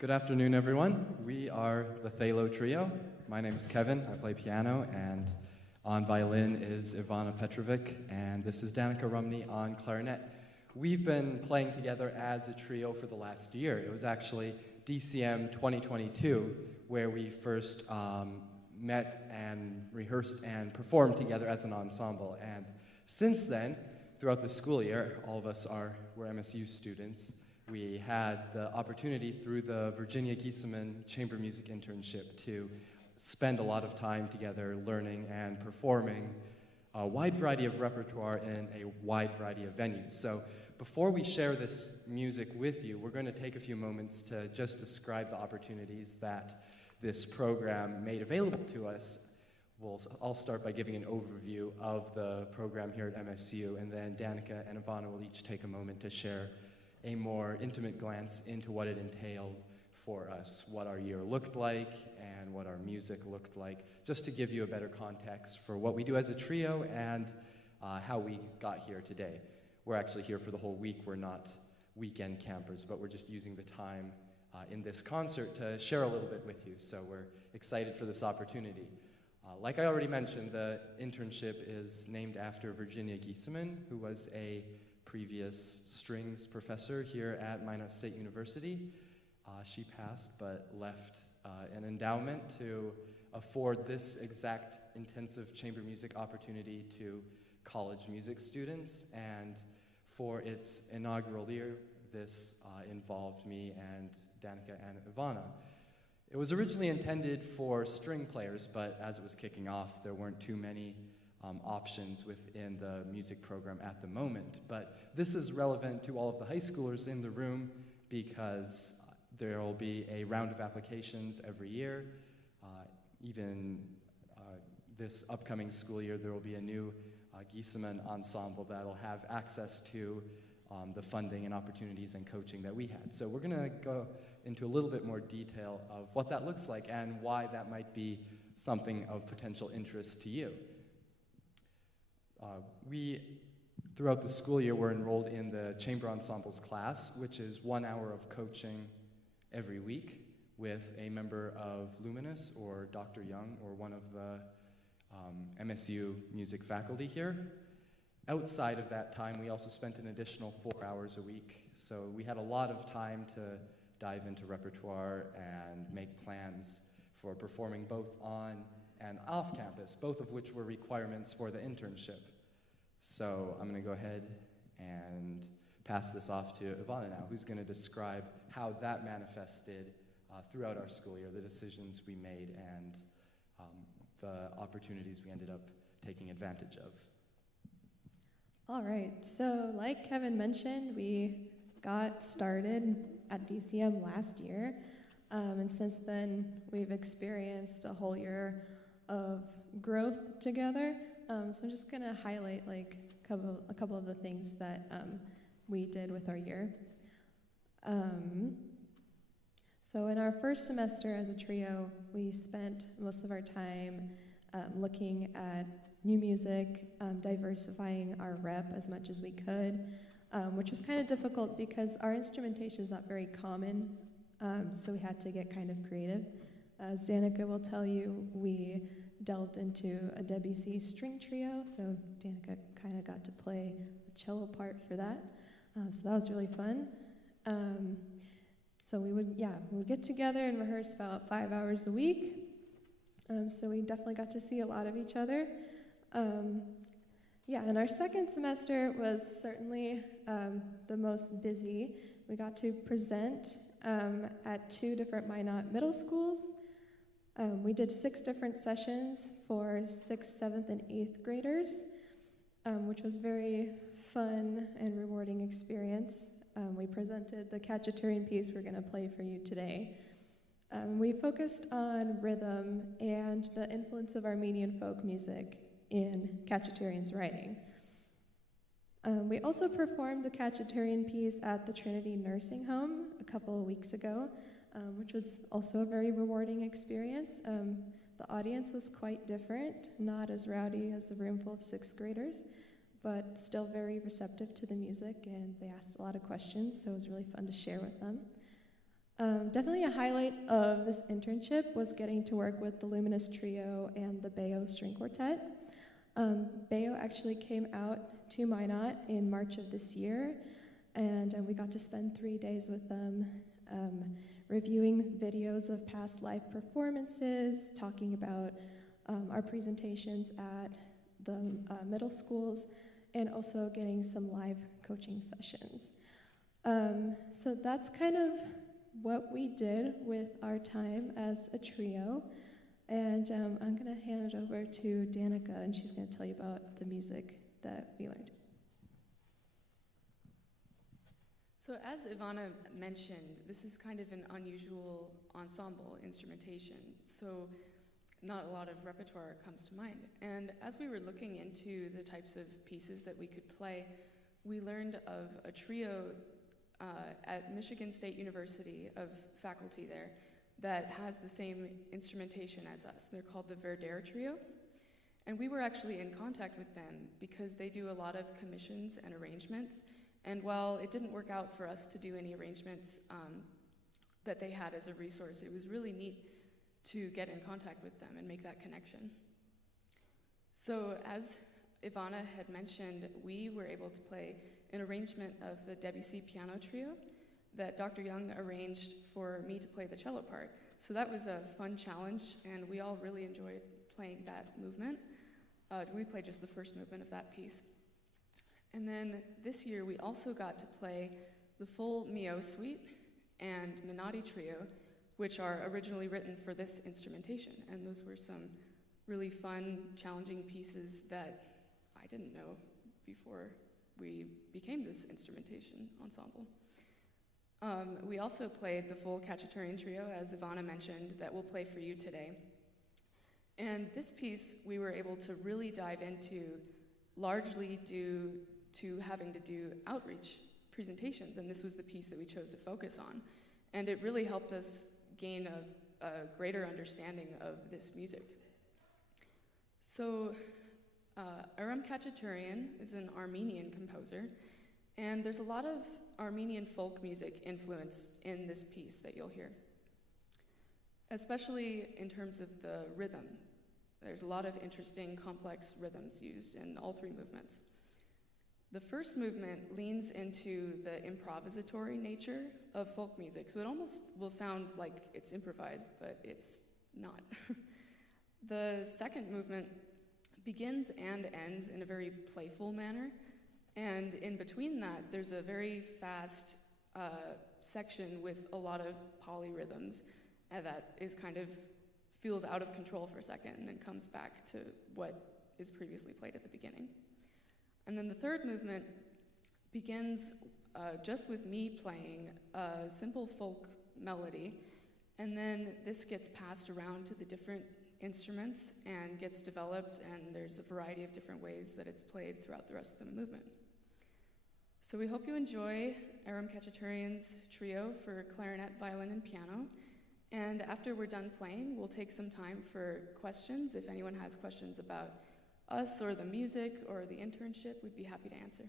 Good afternoon, everyone. We are the Thalo Trio. My name is Kevin. I play piano, and on violin is Ivana Petrovic, and this is Danica Rumney on clarinet. We've been playing together as a trio for the last year. It was actually DCM 2022 where we first met and rehearsed and performed together as an ensemble. And since then, throughout the school year, all of us were MSU students. We had the opportunity through the Virginia Giesemann Chamber Music Internship to spend a lot of time together learning and performing a wide variety of repertoire in a wide variety of venues. So before we share this music with you, we're going to take a few moments to just describe the opportunities that this program made available to us. I'll start by giving an overview of the program here at MSU, and then Danica and Ivana will each take a moment to share a more intimate glance into what it entailed for us, what our year looked like, and what our music looked like, just to give you a better context for what we do as a trio and how we got here today. We're actually here for the whole week. We're not weekend campers, but we're just using the time in this concert to share a little bit with you, so we're excited for this opportunity. Like I already mentioned, the internship is named after Virginia Giesemann, who was a previous strings professor here at Minot State University. She passed but left an endowment to afford this exact intensive chamber music opportunity to college music students, and for its inaugural year, this involved me and Danica and Ivana. It was originally intended for string players, but as it was kicking off, there weren't too many options within the music program at the moment. But this is relevant to all of the high schoolers in the room because there will be a round of applications every year. Even this upcoming school year, there will be a new Giesemann ensemble that will have access to the funding and opportunities and coaching that we had. So we're going to go into a little bit more detail of what that looks like and why that might be something of potential interest to you. We, throughout the school year, were enrolled in the Chamber Ensembles class, which is 1 hour of coaching every week with a member of Luminous or Dr. Young or one of the MSU music faculty here. Outside of that time, we also spent an additional 4 hours a week. So we had a lot of time to dive into repertoire and make plans for performing both on and off campus, both of which were requirements for the internship. So I'm going to go ahead and pass this off to Ivana now, who's going to describe how that manifested throughout our school year, the decisions we made, and the opportunities we ended up taking advantage of. All right, so like Kevin mentioned, we got started at DCM last year, and since then we've experienced a whole year of growth together. So I'm just going to highlight like a couple of the things that we did with our year. So in our first semester as a trio, we spent most of our time looking at new music, diversifying our rep as much as we could, which was kind of difficult because our instrumentation is not very common, so we had to get kind of creative. As Danica will tell you, we delved into a Debussy string trio, so Danica kind of got to play the cello part for that. So that was really fun. So we would get together and rehearse about 5 hours a week. So we definitely got to see a lot of each other. And our second semester was certainly the most busy. We got to present at 2 different Minot middle schools. We did 6 different sessions for 6th, 7th, and 8th graders, which was very fun and rewarding experience. We presented the Cacciatorian piece we're going to play for you today. We focused on rhythm and the influence of Armenian folk music in Cacciatorian's writing. We also performed the Cacciatorian piece at the Trinity Nursing Home a couple of weeks ago, which was also a very rewarding experience. The audience was quite different, not as rowdy as a room full of 6th graders, but still very receptive to the music, and they asked a lot of questions, so it was really fun to share with them. Definitely a highlight of this internship was getting to work with the Luminous Trio and the Bayo String Quartet. Bayo actually came out to Minot in March of this year, and we got to spend 3 days with them, reviewing videos of past live performances, talking about our presentations at the middle schools, and also getting some live coaching sessions. So that's kind of what we did with our time as a trio. And I'm going to hand it over to Danica, and she's going to tell you about the music that we learned. So as Ivana mentioned, this is kind of an unusual ensemble instrumentation, so not a lot of repertoire comes to mind. And as we were looking into the types of pieces that we could play, we learned of a trio at Michigan State University of faculty there that has the same instrumentation as us. They're called the Verdere Trio. And we were actually in contact with them because they do a lot of commissions and arrangements. And while it didn't work out for us to do any arrangements that they had as a resource, it was really neat to get in contact with them and make that connection. So as Ivana had mentioned, we were able to play an arrangement of the Debussy piano trio that Dr. Young arranged for me to play the cello part. So that was a fun challenge, and we all really enjoyed playing that movement. We played just the first movement of that piece. And then this year we also got to play the full Mio suite and Minotti trio, which are originally written for this instrumentation. And those were some really fun, challenging pieces that I didn't know before we became this instrumentation ensemble. We also played the full Cacciatorian trio, as Ivana mentioned, that we'll play for you today. And this piece we were able to really dive into, largely due to having to do outreach presentations, and this was the piece that we chose to focus on. And it really helped us gain a greater understanding of this music. So Aram Khachaturian is an Armenian composer, and there's a lot of Armenian folk music influence in this piece that you'll hear, especially in terms of the rhythm. There's a lot of interesting, complex rhythms used in all three movements. The first movement leans into the improvisatory nature of folk music, so it almost will sound like it's improvised, but it's not. The second movement begins and ends in a very playful manner, and in between that, there's a very fast section with a lot of polyrhythms that is kind of feels out of control for a second and then comes back to what is previously played at the beginning. And then the third movement begins just with me playing a simple folk melody, and then this gets passed around to the different instruments and gets developed, and there's a variety of different ways that it's played throughout the rest of the movement. So we hope you enjoy Aram Khachaturian's trio for clarinet, violin, and piano. And after we're done playing, we'll take some time for questions. If anyone has questions about us or the music or the internship, we'd be happy to answer.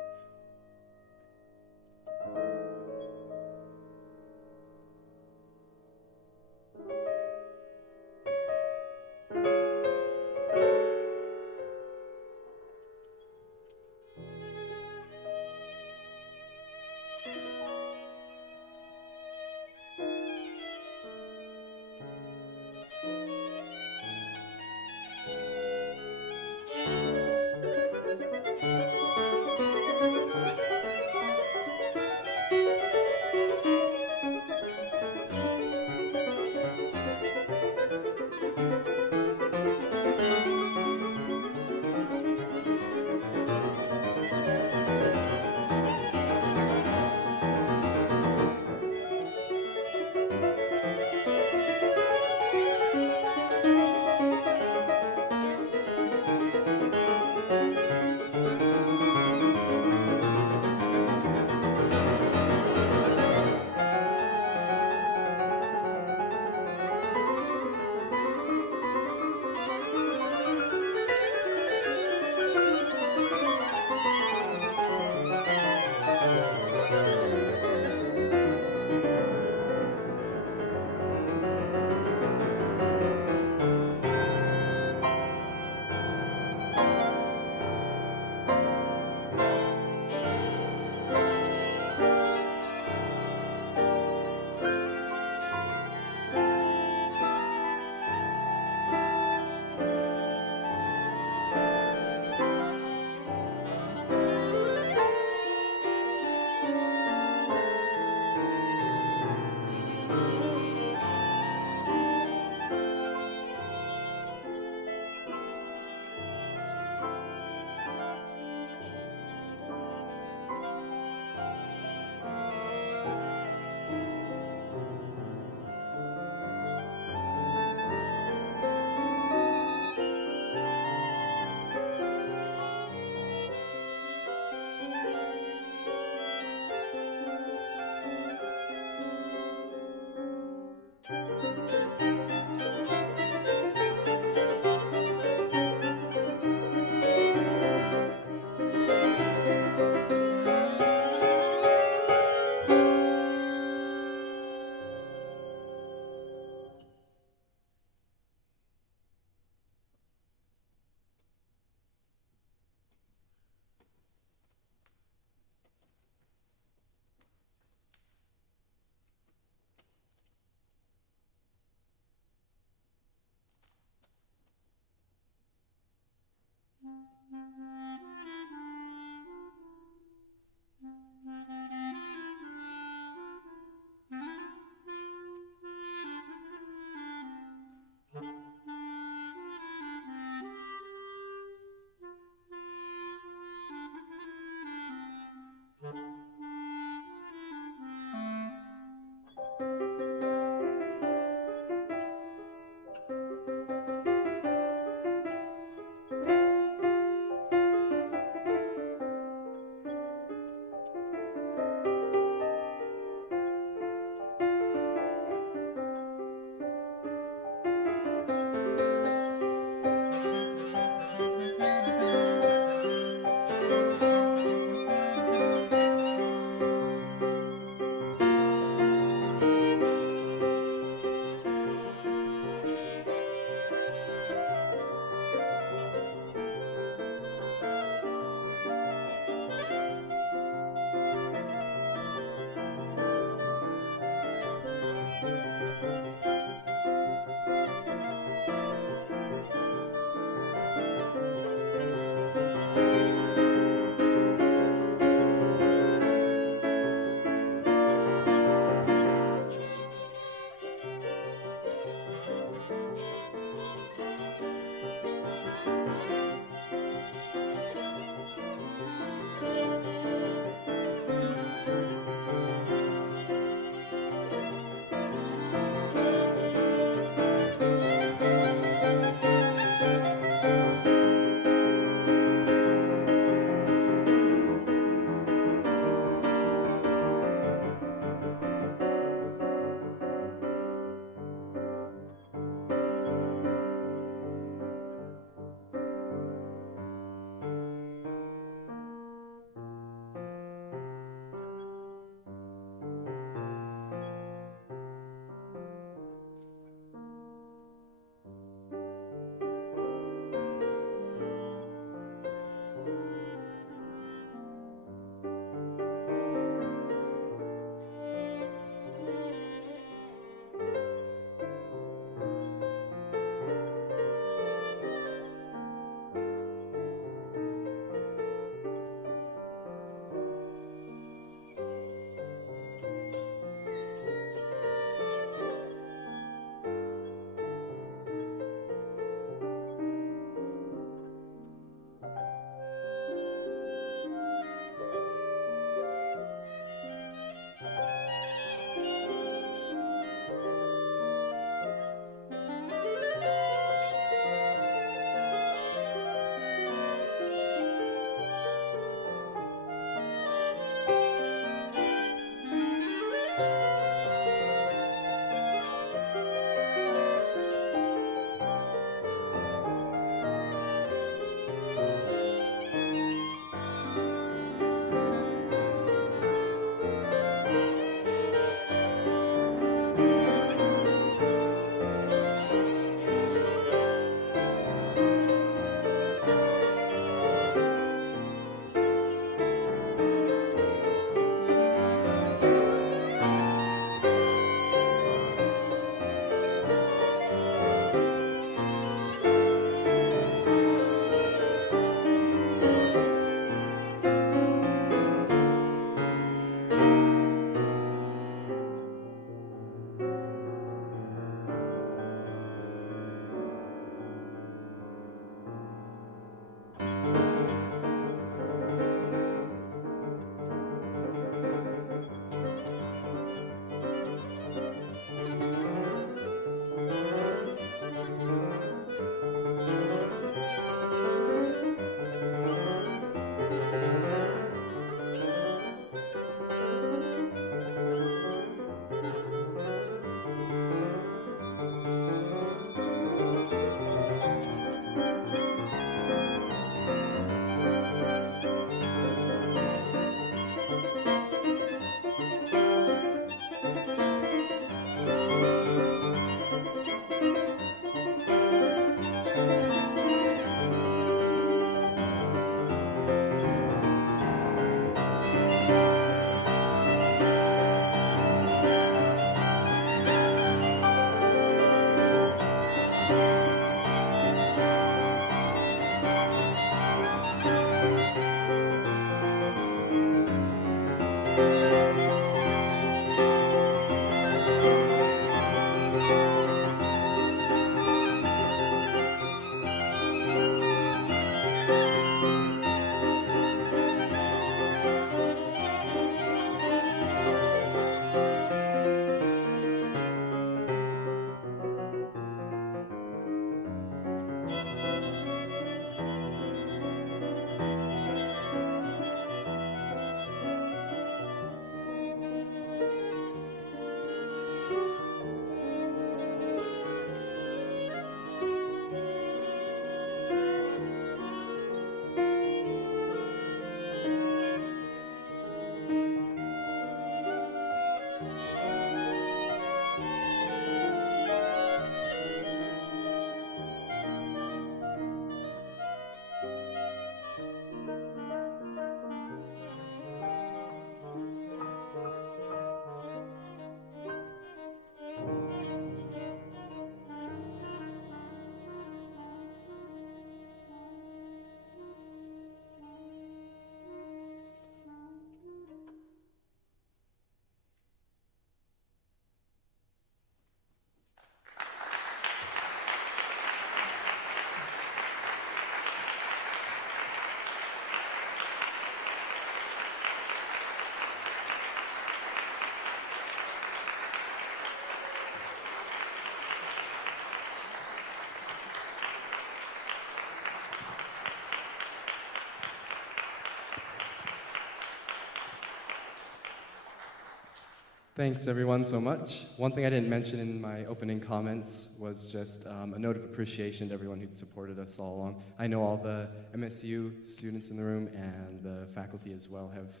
Thanks everyone so much. One thing I didn't mention in my opening comments was just a note of appreciation to everyone who supported us all along. I know all the MSU students in the room and the faculty as well have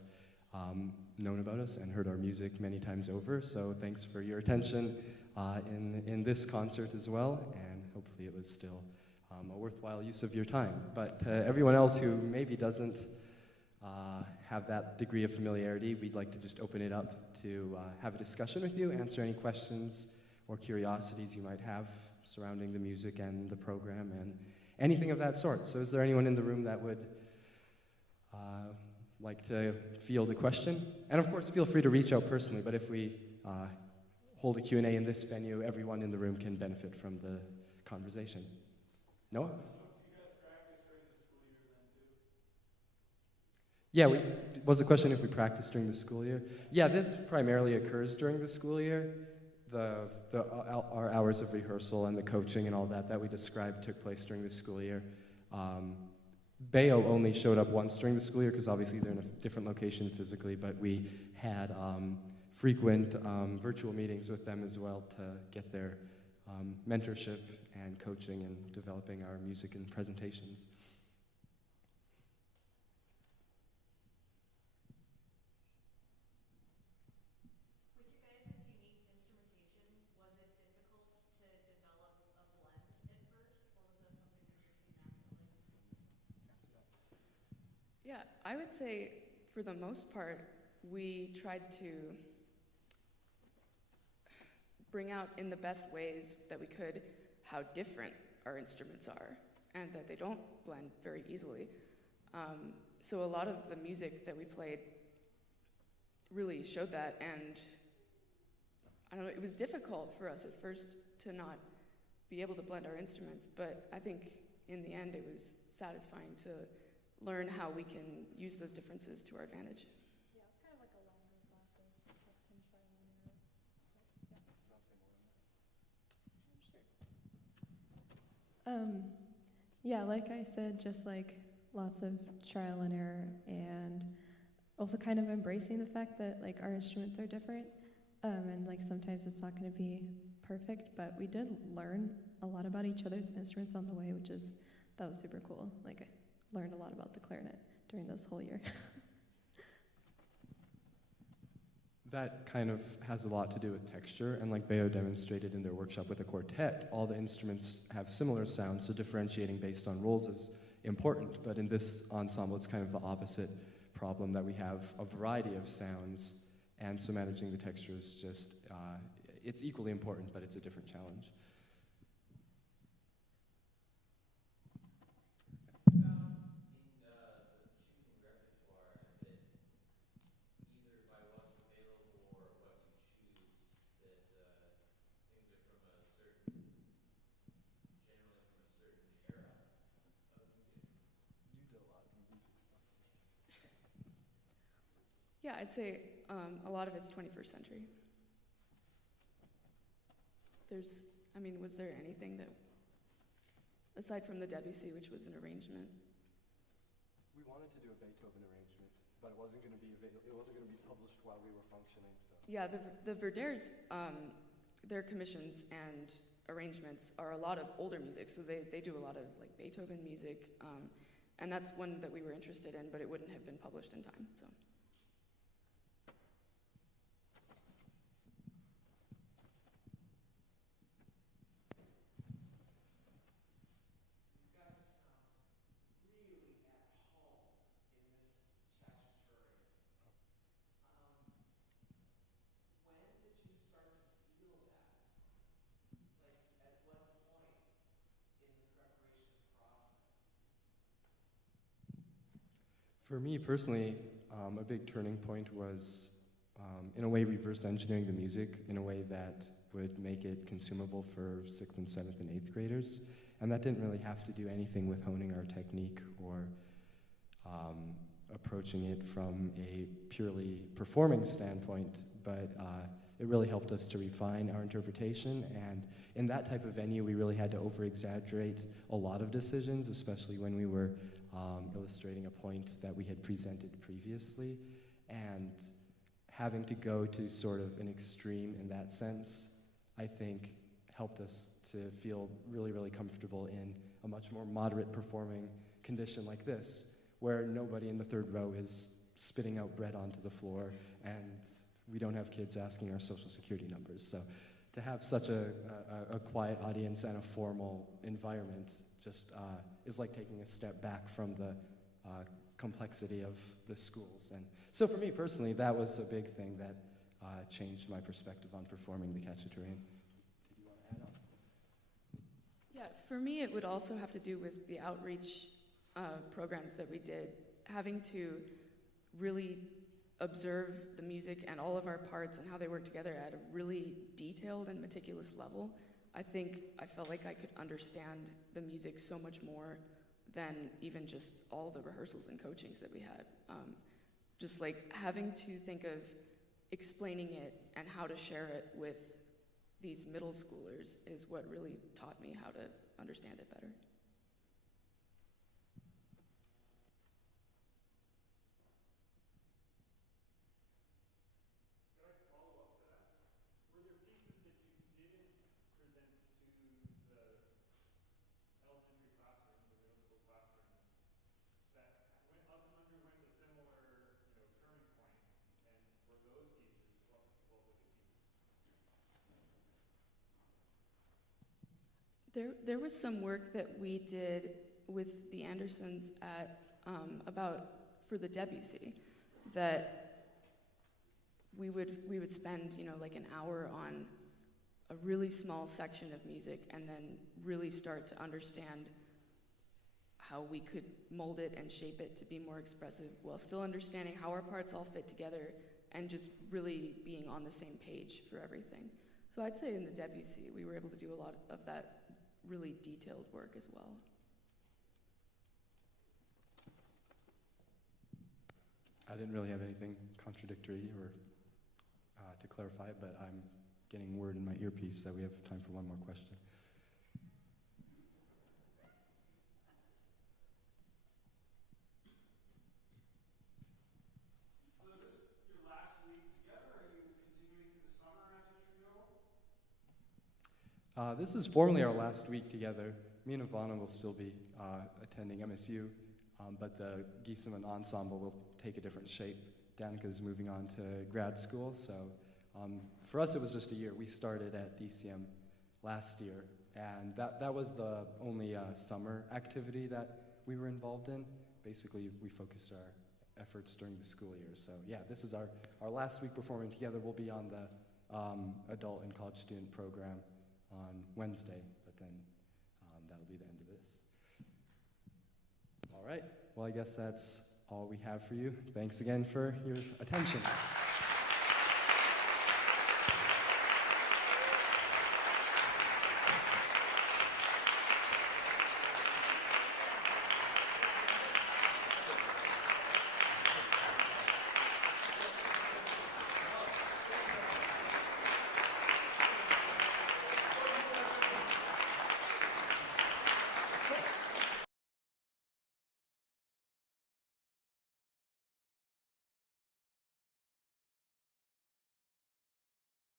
known about us and heard our music many times over, so thanks for your attention in this concert as well, and hopefully it was still a worthwhile use of your time. But everyone else who maybe doesn't have that degree of familiarity, we'd like to just open it up to have a discussion with you, answer any questions or curiosities you might have surrounding the music and the program and anything of that sort. So is there anyone in the room that would like to field a question? And of course, feel free to reach out personally, but if we hold a Q&A in this venue, everyone in the room can benefit from the conversation. Noah? Yeah, was the question if we practice during the school year? Yeah, this primarily occurs during the school year. Our hours of rehearsal and the coaching and all that we described took place during the school year. Bayo only showed up once during the school year because obviously they're in a different location physically, but we had frequent virtual meetings with them as well to get their mentorship and coaching and developing our music and presentations. Yeah, I would say for the most part, we tried to bring out in the best ways that we could how different our instruments are and that they don't blend very easily. So a lot of the music that we played really showed that, and I don't know, it was difficult for us at first to not be able to blend our instruments, but I think in the end it was satisfying to learn how we can use those differences to our advantage. Yeah, it's kind of like a longer process, like some trial and error. Sure. Yeah, like I said, just like lots of trial and error, and also kind of embracing the fact that like our instruments are different, and like sometimes it's not going to be perfect, but we did learn a lot about each other's instruments on the way, that was super cool. Like I learned a lot about the clarinet during this whole year. That kind of has a lot to do with texture, and like Bayo demonstrated in their workshop with a quartet, all the instruments have similar sounds, so differentiating based on roles is important, but in this ensemble it's kind of the opposite problem, that we have a variety of sounds, and so managing the texture is just, it's equally important, but it's a different challenge. Yeah, I'd say a lot of it's 21st century. Was there anything that, aside from the Debussy, which was an arrangement? We wanted to do a Beethoven arrangement, but it wasn't going to be published while we were functioning. So. Yeah, the Verders, their commissions and arrangements are a lot of older music, so they do a lot of like Beethoven music, and that's one that we were interested in, but it wouldn't have been published in time. So. For me personally, a big turning point was, in a way, reverse engineering the music in a way that would make it consumable for 6th and 7th and 8th graders. And that didn't really have to do anything with honing our technique or approaching it from a purely performing standpoint, but it really helped us to refine our interpretation. And in that type of venue, we really had to over-exaggerate a lot of decisions, especially when we were illustrating a point that we had presented previously. And having to go to sort of an extreme in that sense, I think helped us to feel really, really comfortable in a much more moderate performing condition like this, where nobody in the third row is spitting out bread onto the floor, and we don't have kids asking our social security numbers. So to have such a quiet audience and a formal environment just is like taking a step back from the complexity of the schools. And so for me personally, that was a big thing that changed my perspective on performing the Cacciatorian. Did you want to add on? Yeah, for me it would also have to do with the outreach programs that we did, having to really observe the music and all of our parts and how they work together at a really detailed and meticulous level. I think I felt like I could understand the music so much more than even just all the rehearsals and coachings that we had. Just like having to think of explaining it and how to share it with these middle schoolers is what really taught me how to understand it better. There was some work that we did with the Andersons at for the Debussy, that we would spend like an hour on a really small section of music and then really start to understand how we could mold it and shape it to be more expressive while still understanding how our parts all fit together and just really being on the same page for everything. So I'd say in the Debussy we were able to do a lot of that really detailed work as well. I didn't really have anything contradictory or to clarify, but I'm getting word in my earpiece that we have time for one more question. So is this your last week together? Are you continuing through the summer as a trio? This is formally our last week together. Me and Ivana will still be attending MSU, but the Giesemann ensemble will take a different shape. Danica's moving on to grad school, so for us it was just a year. We started at DCM last year, and that was the only summer activity that we were involved in. Basically, we focused our efforts during the school year. So yeah, this is our last week performing together. We'll be on the adult and college student program on Wednesday, but then that'll be the end of this. All right, well, I guess that's all we have for you. Thanks again for your attention.